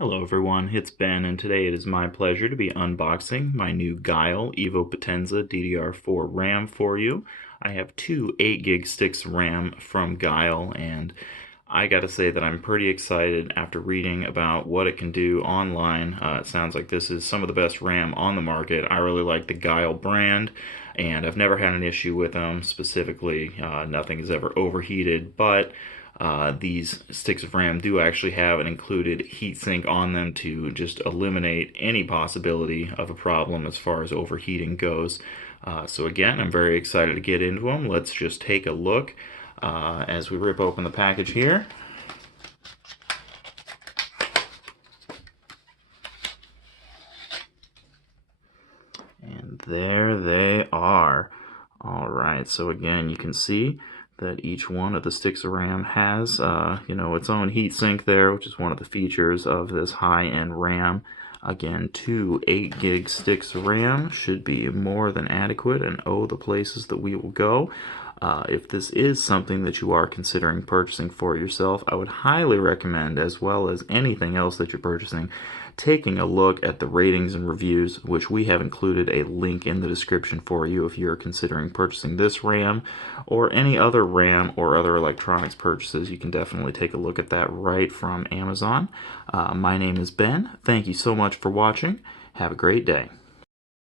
Hello everyone, it's Ben, and today it is my pleasure to be unboxing my new GeIL EVO Potenza DDR4 RAM for you. I have two 8GB sticks of RAM from GeIL, and I gotta say that I'm pretty excited after reading about what it can do online. It sounds like this is some of the best RAM on the market. I really like the GeIL brand, and I've never had an issue with them specifically. Nothing has ever overheated, but these sticks of RAM do actually have an included heatsink on them to just eliminate any possibility of a problem as far as overheating goes. So again, I'm very excited to get into them. Let's just take a look as we rip open the package here. And there they are. All right, so again, you can see that each one of the sticks of RAM has, its own heatsink there, which is one of the features of this high-end RAM. Again, two 8GB sticks of RAM should be more than adequate, and the places that we will go. If this is something that you are considering purchasing for yourself, I would highly recommend, as well as anything else that you're purchasing, taking a look at the ratings and reviews, which we have included a link in the description for you if you're considering purchasing this RAM or any other RAM or other electronics purchases. You can definitely take a look at that right from Amazon. My name is Ben. Thank you so much for watching. Have a great day.